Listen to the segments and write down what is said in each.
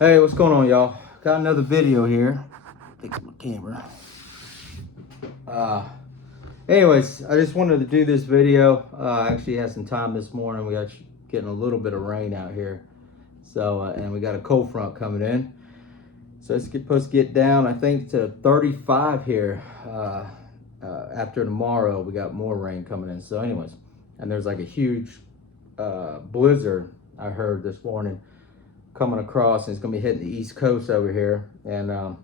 Hey, what's going on, y'all? Got another video here. Fix my camera. Uh, Anyways, I just wanted to do this video. I actually had some time this morning. We actually getting a little bit of rain out here, so and we got a cold front coming in. So it's supposed to get down, I think, to 35 here. After tomorrow, we got more rain coming in. So, anyways, and there's like a huge blizzard I heard this morning coming across, and it's gonna be hitting the East Coast over here. And I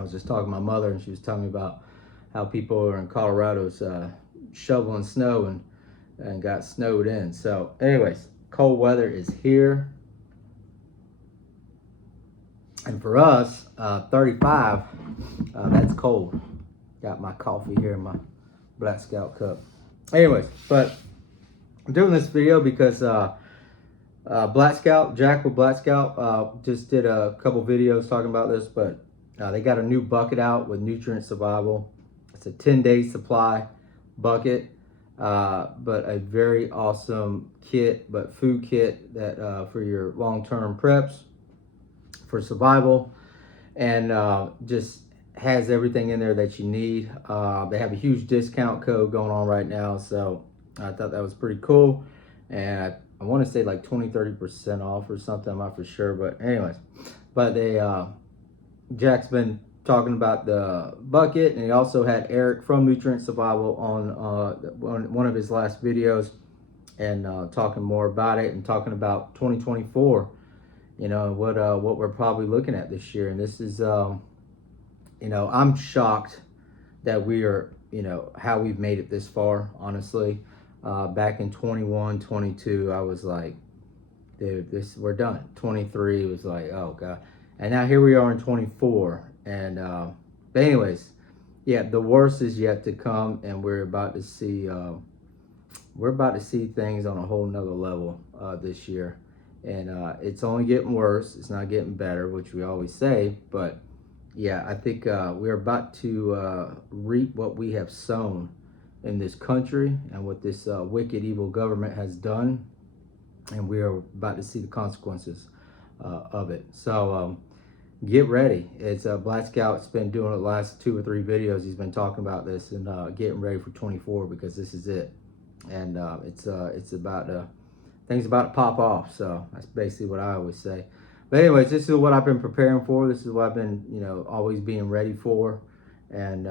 was just talking to my mother, and she was telling me about how people are in Colorado's shoveling snow and got snowed in. So, anyways, cold weather is here, and for us, 35, that's cold. Got my coffee here in my Black Scout cup. Anyways, but I'm doing this video because Black Scout, Jack with Black Scout, just did a couple videos talking about this, but they got a new bucket out with Nutrient Survival. It's a 10-day supply bucket, but a very awesome kit, but food kit that for your long-term preps, for survival, and just has everything in there that you need. They have a huge discount code going on right now, so I thought that was pretty cool. And I want to say like 20-30% off or something. I'm not for sure, but anyways, but Jack's been talking about the bucket, and he also had Eric from Nutrient Survival on one of his last videos, and talking more about it and talking about 2024. You know what we're probably looking at this year, and this is I'm shocked that we are how we've made it this far, honestly. Back in 21, 22, I was like, dude, we're done. 23 was like, oh God. And now here we are in 24. And but anyways, yeah, the worst is yet to come, and we're about to see things on a whole nother level this year. And it's only getting worse. It's not getting better, which we always say. But yeah, I think we're about to reap what we have sown in this country and what this wicked, evil government has done, and we are about to see the consequences of it. So get ready. It's Black Scout's been doing it the last 2 or 3 videos. He's been talking about this and getting ready for 24, because this is it, and it's about things about to pop off. So that's basically what I always say. But anyways, this is what I've been preparing for. This is what I've been always being ready for, and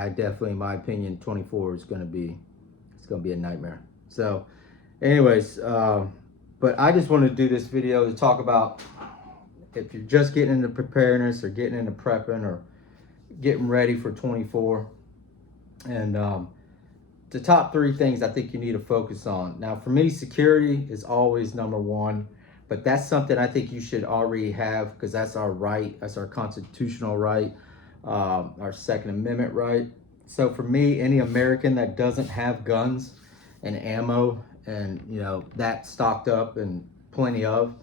I definitely, in my opinion, 24 is going to be a nightmare. So anyways, but I just wanted to do this video to talk about, if you're just getting into preparedness or getting into prepping or getting ready for 24, and the top 3 things I think you need to focus on. Now, for me, security is always number 1, but that's something I think you should already have, because that's our right, that's our constitutional right. Our Second Amendment right. So for me, any American that doesn't have guns and ammo and that stocked up and plenty of,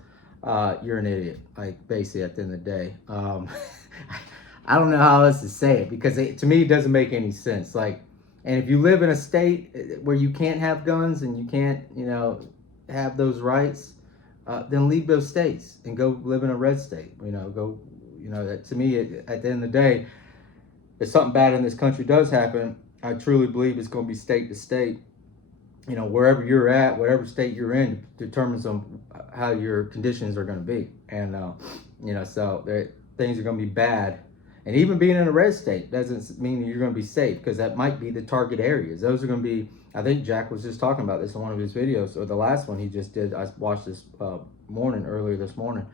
you're an idiot. Like, basically, at the end of the day, I don't know how else to say it, because to me it doesn't make any sense. Like, and if you live in a state where you can't have guns and you can't have those rights, then leave those states and go live in a red state. To me, at the end of the day, if something bad in this country does happen, I truly believe it's going to be state to state. Wherever you're at, whatever state you're in, determines on how your conditions are going to be. And so things are going to be bad. And even being in a red state doesn't mean you're going to be safe, because that might be the target areas. Those are going to be, I think Jack was just talking about this in one of his videos, or the last one he just did. I watched this earlier this morning,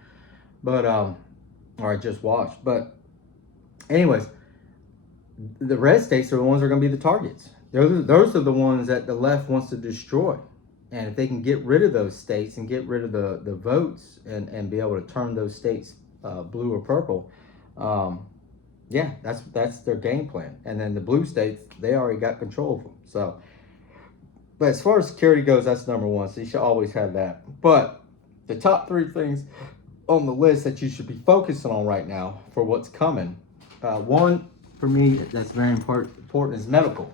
but or I just watched. But anyways, the red states are the ones that are going to be the targets. Those are the ones that the left wants to destroy. And if they can get rid of those states and get rid of the votes and be able to turn those states blue or purple, yeah, that's their game plan. And then the blue states, they already got control of them. So, but as far as security goes, that's number 1. So you should always have that. But the top 3 things on the list that you should be focusing on right now for what's coming, one, for me, that's very important is medical.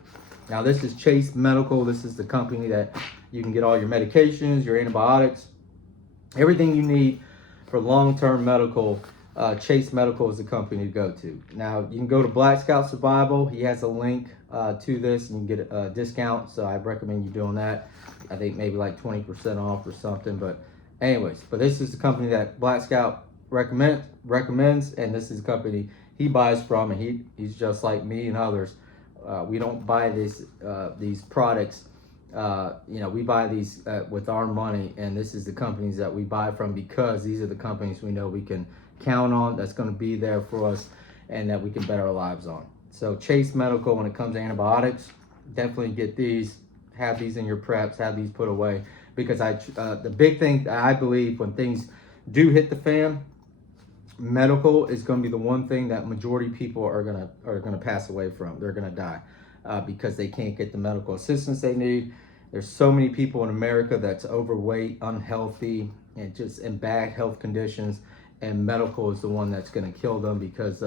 Now, this is Chase Medical. This is the company that you can get all your medications, your antibiotics, everything you need for long-term medical, Chase Medical is the company to go to. Now, you can go to Black Scout Survival. He has a link to this, and you can get a discount, so I recommend you doing that. I think maybe like 20% off or something, but anyways, but this is the company that Black Scout recommends, and this is the company he buys from, and he's just like me and others. We don't buy these products. We buy these with our money, and this is the companies that we buy from, because these are the companies we know we can count on, that's going to be there for us, and that we can bet our lives on. So Chase Medical, when it comes to antibiotics, definitely get these, have these in your preps, have these put away, because the big thing I believe, when things do hit the fan, medical is going to be the one thing that majority people are gonna pass away from. They're gonna die because they can't get the medical assistance they need. There's so many people in America that's overweight, unhealthy, and just in bad health conditions, and medical is the one that's going to kill them, because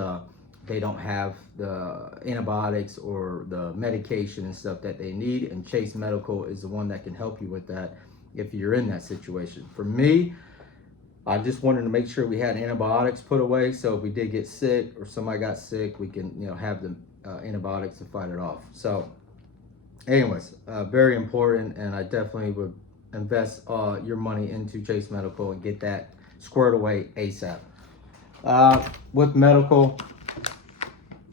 they don't have the antibiotics or the medication and stuff that they need, and Chase Medical is the one that can help you with that if you're in that situation. For me, I just wanted to make sure we had antibiotics put away, so if we did get sick or somebody got sick, we can have the antibiotics to fight it off. So anyways, very important, and I definitely would invest your money into Chase Medical and get that squared away ASAP. With medical,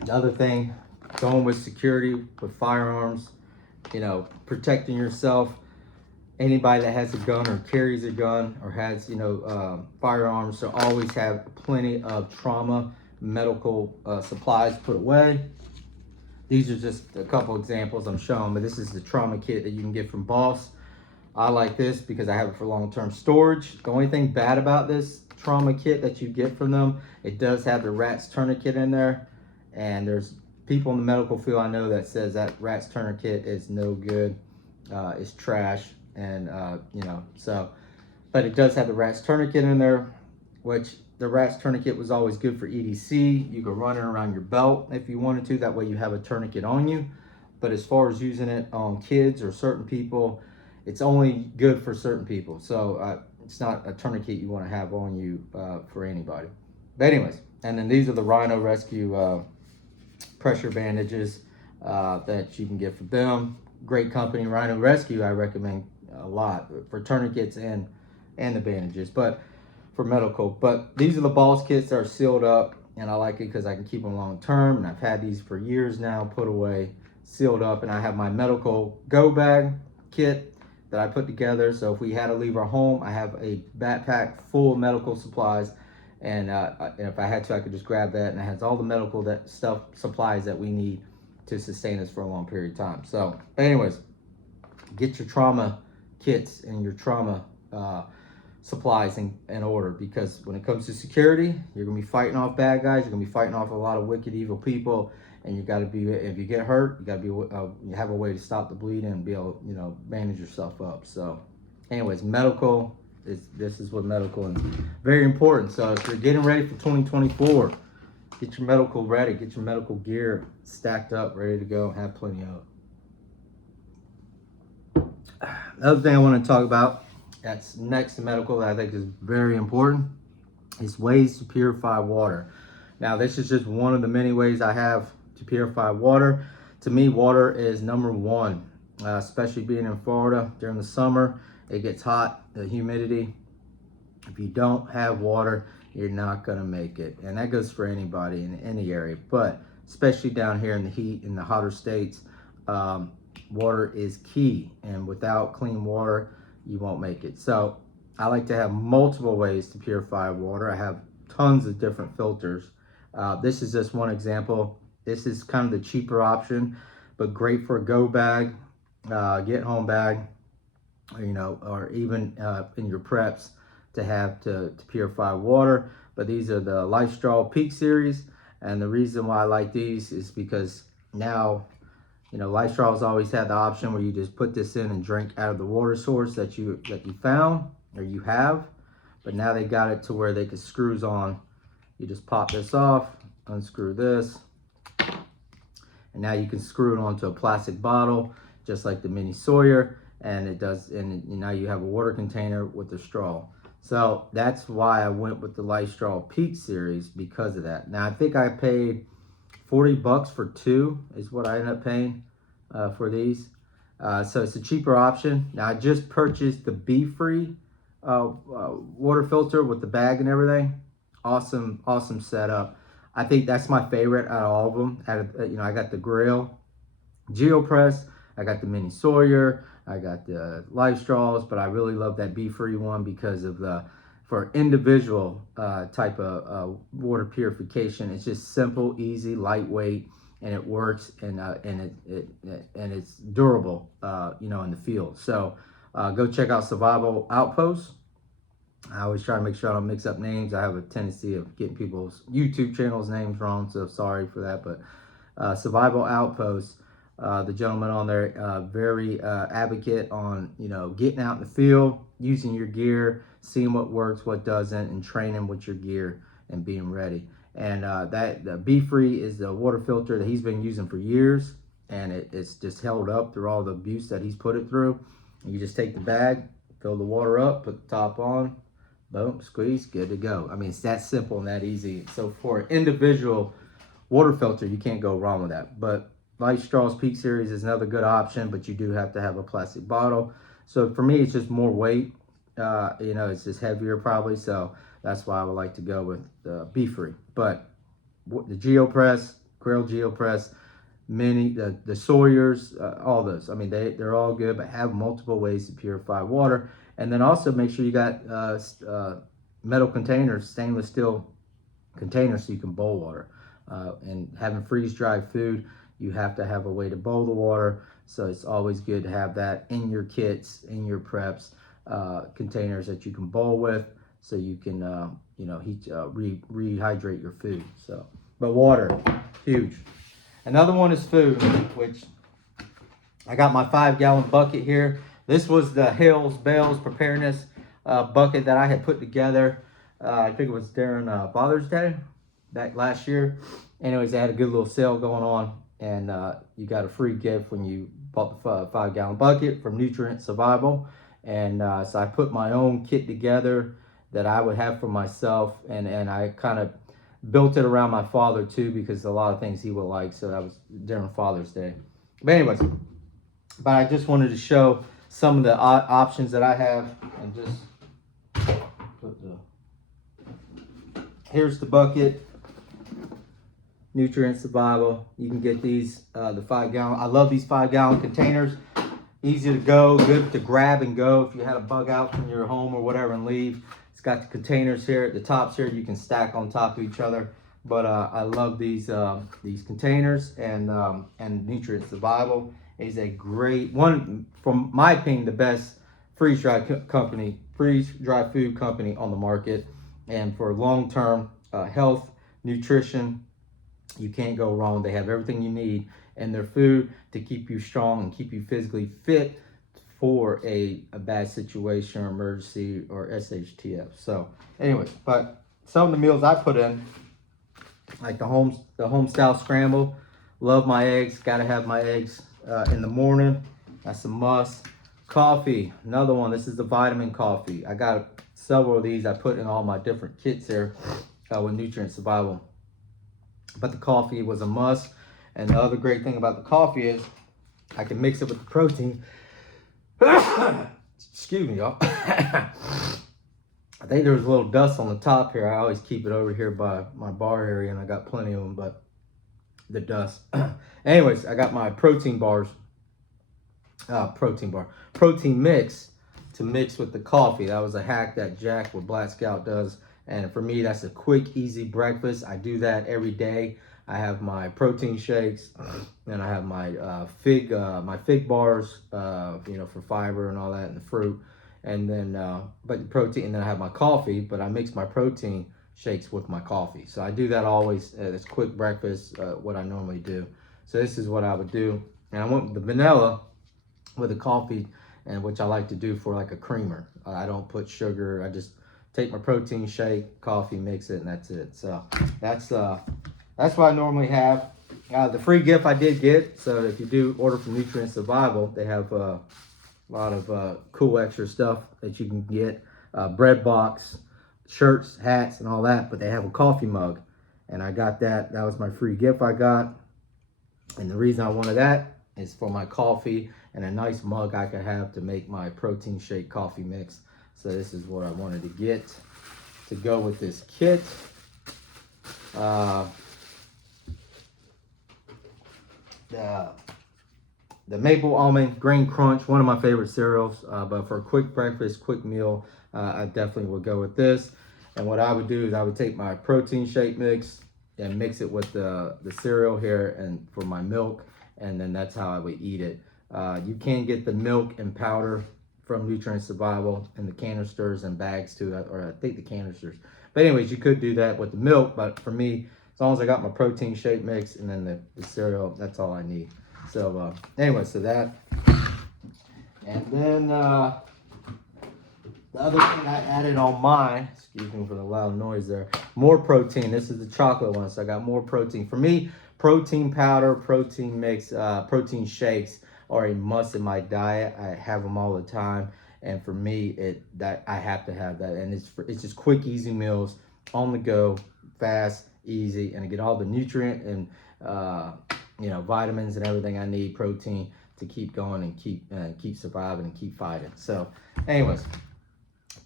the other thing, going with security, with firearms, protecting yourself. Anybody that has a gun or carries a gun or has, firearms, so always have plenty of trauma medical supplies put away. These are just a couple examples I'm showing, but this is the trauma kit that you can get from Boss. I like this because I have it for long-term storage. The only thing bad about this trauma kit that you get from them, it does have the RATS tourniquet in there, and there's people in the medical field I know that says that RATS tourniquet is no good, it's trash, and but it does have the RATS tourniquet in there, which the RATS tourniquet was always good for EDC. You could run it around your belt if you wanted to, that way you have a tourniquet on you. But as far as using it on kids or certain people, it's only good for certain people. So it's not a tourniquet you want to have on you for anybody. But anyways, and then these are the Rhino Rescue pressure bandages that you can get from them. Great company, Rhino Rescue, I recommend a lot for tourniquets and the bandages, but for medical. But these are the Boss kits that are sealed up, and I like it because I can keep them long term, and I've had these for years now, put away, sealed up. And I have my medical go bag kit that I put together, so if we had to leave our home, I have a backpack full of medical supplies, and if I had to, I could just grab that, and it has all the medical supplies that we need to sustain us for a long period of time. So anyways, get your trauma kits and your trauma supplies in order, because when it comes to security, you're gonna be fighting off bad guys, you're gonna be fighting off a lot of wicked, evil people, and you gotta be, if you get hurt, you gotta be, you have a way to stop the bleeding and be able, manage yourself up. So anyways, medical this is what medical is very important. So if you're getting ready for 2024, get your medical ready, get your medical gear stacked up, ready to go, and have plenty of. Another thing I want to talk about that's next to medical that I think is very important is ways to purify water. Now, this is just one of the many ways I have to purify water. To me, water is number one, especially being in Florida during the summer. It gets hot, the humidity. If you don't have water, you're not gonna make it. And that goes for anybody in any area, but especially down here in the heat, in the hotter states, water is key. And without clean water, you won't make it. So I like to have multiple ways to purify water. I have tons of different filters. This is just one example. This is kind of the cheaper option, but great for a go bag, get home bag, or even in your preps to have to purify water. But these are the LifeStraw Peak series, and the reason why I like these is because now, LifeStraw's always had the option where you just put this in and drink out of the water source that you found or you have, but now they got it to where they can screws on. You just pop this off, unscrew this, and now you can screw it onto a plastic bottle just like the Mini Sawyer, and it does, and now you have a water container with a straw. So that's why I went with the LifeStraw Peak series, because of that. Now I think I paid $40 for two is what I ended up paying for these. So it's a cheaper option. Now I just purchased the BeFree water filter with the bag and everything. Awesome, awesome setup. I think that's my favorite out of all of them. I got the Grail GeoPress, I got the Mini Sawyer, I got the LifeStraws, but I really love that BeFree one because of for individual type of water purification. It's just simple, easy, lightweight, and it works, and it's durable, in the field. So go check out Survival Outpost. I always try to make sure I don't mix up names. I have a tendency of getting people's YouTube channels names wrong, so sorry for that. But Survival Outpost, the gentleman on there, very advocate on getting out in the field, using your gear, seeing what works, what doesn't, and training with your gear and being ready. And the BeFree is the water filter that he's been using for years, and it's just held up through all the abuse that he's put it through. And you just take the bag, fill the water up, put the top on, boom, squeeze, good to go. I mean, it's that simple and that easy. So for an individual water filter, you can't go wrong with that. But LifeStraws Peak Series is another good option, but you do have to have a plastic bottle. So for me, it's just more weight. It's just heavier probably. So that's why I would like to go with the BeFree. But the GeoPress, Grail GeoPress, Mini, the Sawyers, all those. I mean, they're all good, but have multiple ways to purify water. And then also make sure you got metal containers, stainless steel containers, so you can boil water. And having freeze-dried food, you have to have a way to boil the water. So it's always good to have that in your kits, in your preps, containers that you can boil with, so you can rehydrate your food. So, but water, huge. Another one is food, which I got my 5-gallon bucket here. This was the Hales Bells Preparedness bucket that I had put together. I think it was during Father's Day back last year. Anyways, they had a good little sale going on, and you got a free gift when you bought the 5-gallon bucket from Nutrient Survival. And so I put my own kit together that I would have for myself, and I kind of built it around my father too, because a lot of things he would like. So that was during Father's Day. But anyways, I just wanted to show some of the options that I have, and just put here's the bucket, Nutrient Survival. You can get these, the 5-gallon. I love these 5-gallon containers. Easy to go, good to grab and go if you had a bug out from your home or whatever and leave. It's got the containers here, the tops here, you can stack on top of each other. But I love these containers, and Nutrient Survival is a great one, from my opinion, the best freeze-dry food company on the market. And for long-term health, nutrition, you can't go wrong. They have everything you need in their food to keep you strong and keep you physically fit for a bad situation or emergency or SHTF. So anyways, but some of the meals I put in, like the home style scramble. Love my eggs, gotta have my eggs in the morning. That's a must. Coffee, another one. This is the vitamin coffee. I got several of these I put in all my different kits here with Nutrient Survival. But the coffee was a must. And the other great thing about the coffee is I can mix it with the protein. Excuse me, y'all. I think there was a little dust on the top here. I always keep it over here by my bar area, and I got plenty of them, but the dust. Anyways, I got my protein mix to mix with the coffee. That was a hack that Jack with Black Scout does. And for me, that's a quick, easy breakfast. I do that every day. I have my protein shakes, and I have my fig bars, for fiber and all that, and the fruit. And then, but the protein, and then I have my coffee, but I mix my protein shakes with my coffee. So I do that always as quick breakfast, what I normally do. So this is what I would do. And I went with the vanilla with the coffee, and which I like to do for like a creamer. I don't put sugar. I just take my protein shake, coffee, mix it, and that's it. So that's what I normally have. The free gift I did get. So if you do order from Nutrient Survival, they have a lot of cool extra stuff that you can get. bread box, shirts, hats, and all that, but they have a coffee mug. And I got that. That was my free gift I got. And the reason I wanted that is for my coffee and a nice mug I could have to make my protein shake coffee mix. So this is what I wanted to get to go with this kit. The Maple Almond Grain Crunch, one of my favorite cereals, but for a quick breakfast, quick meal, I definitely would go with this. And what I would do is I would take my protein shake mix and mix it with the cereal here and for my milk, and then that's how I would eat it. You can get the milk and powder from Nutrient Survival in the canisters and bags too, or I think the canisters. But anyways, you could do that with the milk, but for me, as long as I got my protein shake mix and then the cereal, that's all I need. So anyway, so that. And then the other thing I added on mine, excuse me for the loud noise there, more protein. This is the chocolate one, so I got more protein. For me, protein powder, protein mix, protein shakes are a must in my diet. I have them all the time, and for me, I have to have that. And it's just quick, easy meals on the go, fast, easy, and I get all the nutrient and vitamins and everything I need, protein to keep going and keep surviving and keep fighting. So, anyways,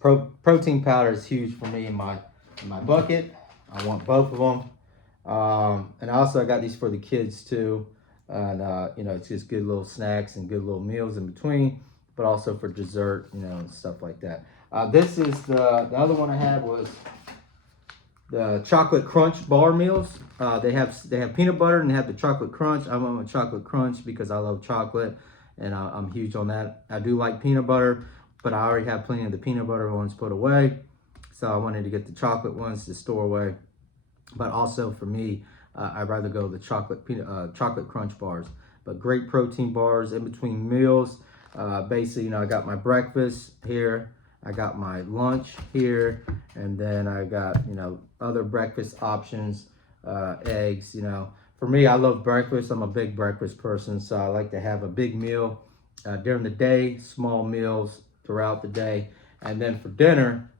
protein powder is huge for me in my bucket. I want both of them, and also I got these for the kids too. And it's just good little snacks and good little meals in between, but also for dessert, and stuff like that. This is the other one I had was the chocolate crunch bar meals. They have peanut butter and they have the chocolate crunch. I went with chocolate crunch because I love chocolate and I'm huge on that. I do like peanut butter, but I already have plenty of the peanut butter ones put away, so I wanted to get the chocolate ones to store away. But also for me, I'd rather go the chocolate crunch bars. But great protein bars in between meals. Basically, I got my breakfast here, I got my lunch here, and then I got other breakfast options, eggs. For me, I love breakfast. I'm a big breakfast person, so I like to have a big meal during the day, small meals throughout the day, and then for dinner,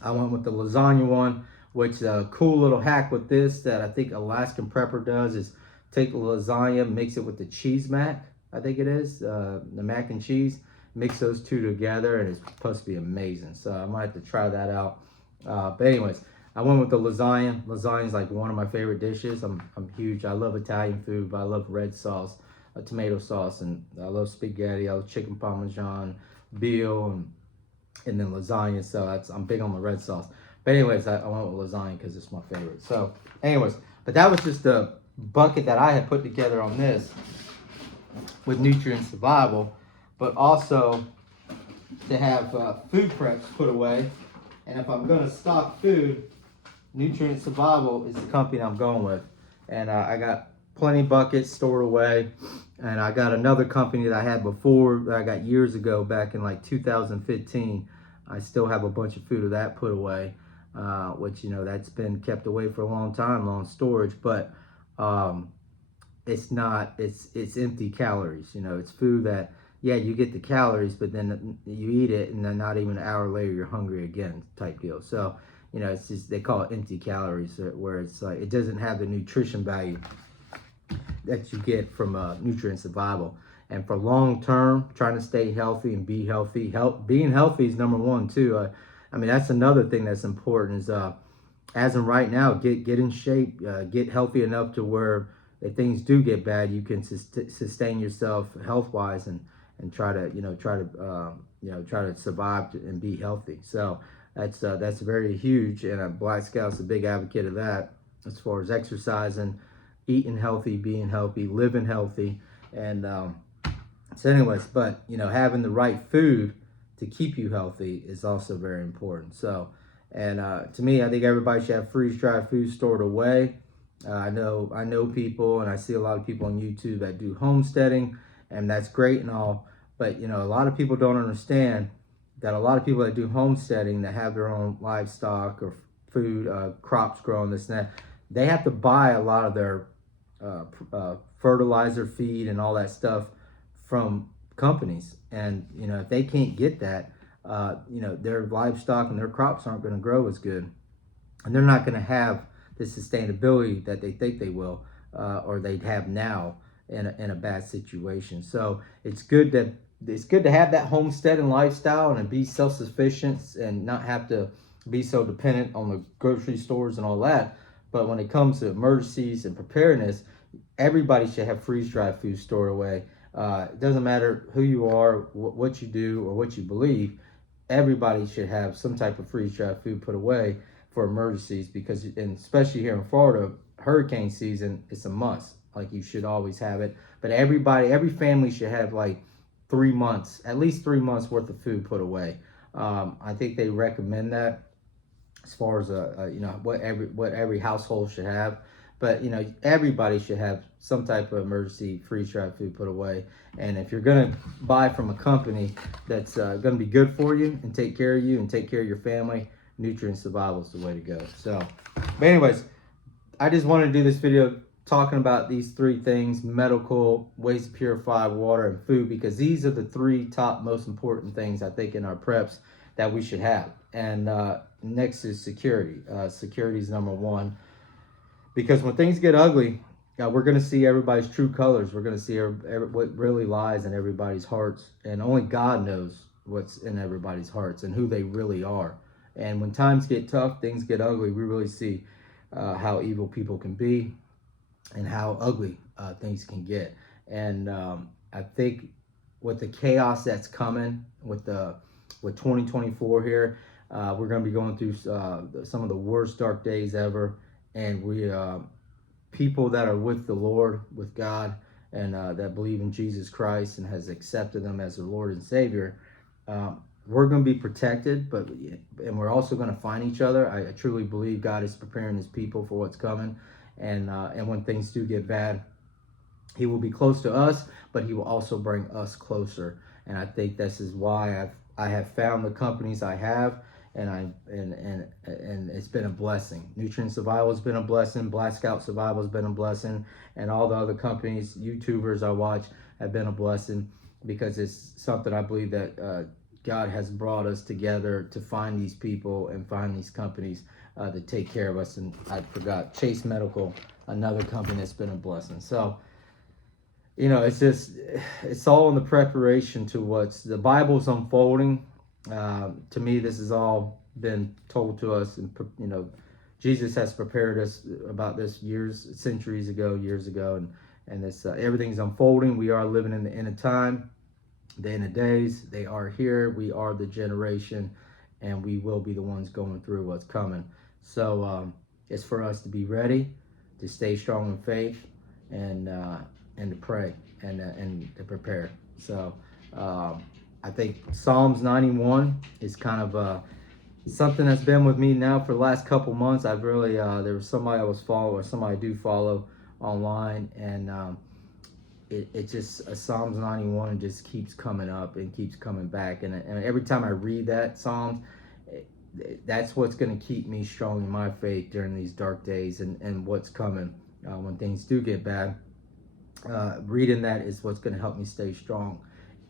I went with the lasagna one. Which a cool little hack with this that I think Alaskan Prepper does is take the lasagna, mix it with the cheese mac, I think it is, the mac and cheese, mix those two together, and it's supposed to be amazing. So I might have to try that out. But anyways, I went with the lasagna. Lasagna is like one of my favorite dishes. I'm huge. I love Italian food, but I love red sauce, tomato sauce, and I love spaghetti. I love chicken parmesan, veal, and then lasagna. So I'm big on the red sauce. But anyways, I went with lasagna because it's my favorite. So anyways, but that was just the bucket that I had put together on this with Nutrient Survival, but also to have food preps put away. And if I'm going to stock food, Nutrient Survival is the company I'm going with. And I got plenty of buckets stored away. And I got another company that I had before that I got years ago back in like 2015. I still have a bunch of food of that put away. Which that's been kept away for a long time, long storage, but it's empty calories. It's food that, yeah, you get the calories, but then you eat it and then not even an hour later you're hungry again, type deal. So it's just, they call it empty calories, where it's like it doesn't have the nutrition value that you get from Nutrient Survival. And for long term, trying to stay healthy and be healthy, being healthy is number one too. That's another thing that's important is, as of right now, get in shape, get healthy enough to where if things do get bad, you can sustain yourself health-wise and try to survive and be healthy. So that's very huge, and Black Scout's a big advocate of that as far as exercising, eating healthy, being healthy, living healthy, and so anyways, but having the right food to keep you healthy is also very important. So, and to me, I think everybody should have freeze-dried food stored away. I know people, and I see a lot of people on YouTube that do homesteading, and that's great and all. But a lot of people don't understand that a lot of people that do homesteading, that have their own livestock or food, crops growing, this and that, they have to buy a lot of their fertilizer, feed, and all that stuff from companies. And if they can't get that, their livestock and their crops aren't going to grow as good, and they're not going to have the sustainability that they think they will, or they'd have now in a bad situation. So it's good to have that homestead and lifestyle and be self-sufficient and not have to be so dependent on the grocery stores and all that. But when it comes to emergencies and preparedness, everybody should have freeze-dried food stored away. It doesn't matter who you are, what you do, or what you believe. Everybody should have some type of freeze-dried food put away for emergencies, because, and especially here in Florida, hurricane season, it's a must. Like, you should always have it. But every family should have like 3 months, at least 3 months worth of food put away. I think they recommend that as far as what every household should have. But everybody should have some type of emergency freeze-dried food put away. And if you're gonna buy from a company that's gonna be good for you and take care of you and take care of your family, Nutrient Survival is the way to go. So, but anyways, I just wanted to do this video talking about these 3 things: medical, ways to purify water, and food, because these are the 3 top most important things I think in our preps that we should have. And next is security. Security is number 1, because when things get ugly, we're going to see everybody's true colors. We're going to see what really lies in everybody's hearts, and only God knows what's in everybody's hearts and who they really are. And when times get tough, things get ugly, we really see how evil people can be and how ugly things can get. And I think with the chaos that's coming with 2024 here, we're going to be going through some of the worst dark days ever. And we people that are with the Lord, with God, and that believe in Jesus Christ and has accepted them as their Lord and Savior, we're going to be protected, and we're also going to find each other. I truly believe God is preparing his people for what's coming. And when things do get bad, he will be close to us, but he will also bring us closer. And I think this is why I have found the companies I have, and it's been a blessing. Nutrient Survival has been a blessing. Black Scout Survival has been a blessing, and all the other companies, YouTubers I watch, have been a blessing, because it's something I believe that God has brought us together to find these people and find these companies to take care of us. And I forgot, Chase Medical, another company that's been a blessing. So, it's all in the preparation to what's the Bible's unfolding. To me, this has all been told to us, and Jesus has prepared us about this centuries ago, years ago, and this everything's unfolding. We are living in the end of time, the end of days. They are here. We are the generation, and we will be the ones going through what's coming. So it's for us to be ready, to stay strong in faith, and to pray and to prepare. So I think Psalms 91 is kind of something that's been with me now for the last couple months. I've really there was somebody I was following, or somebody I do follow online, and it just Psalms 91 just keeps coming up and keeps coming back, and every time I read that Psalms, that's what's going to keep me strong in my faith during these dark days and what's coming when things do get bad. Reading that is what's going to help me stay strong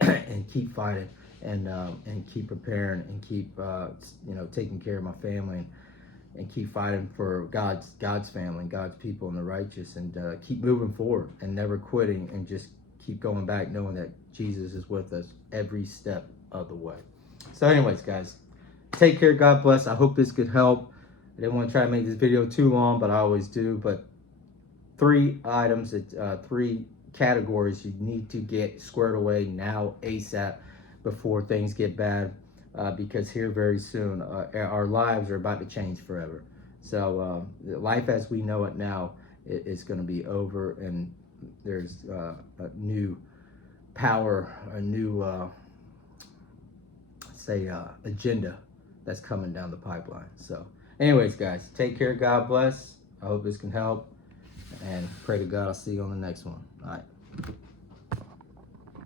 and keep fighting and keep preparing and keep taking care of my family and keep fighting for God's family, God's people, and the righteous, and keep moving forward and never quitting, and just keep going back, knowing that Jesus is with us every step of the way. So anyways, guys, take care. God bless. I hope this could help. I didn't want to try to make this video too long, but I always do. But 3 items, 3 categories you need to get squared away now, ASAP, before things get bad, because here very soon our lives are about to change forever. So life as we know it now is going to be over, and there's a new power, a new agenda that's coming down the pipeline. So anyways, guys, take care. God bless. I hope this can help, and pray to God I'll see you on the next one. All right.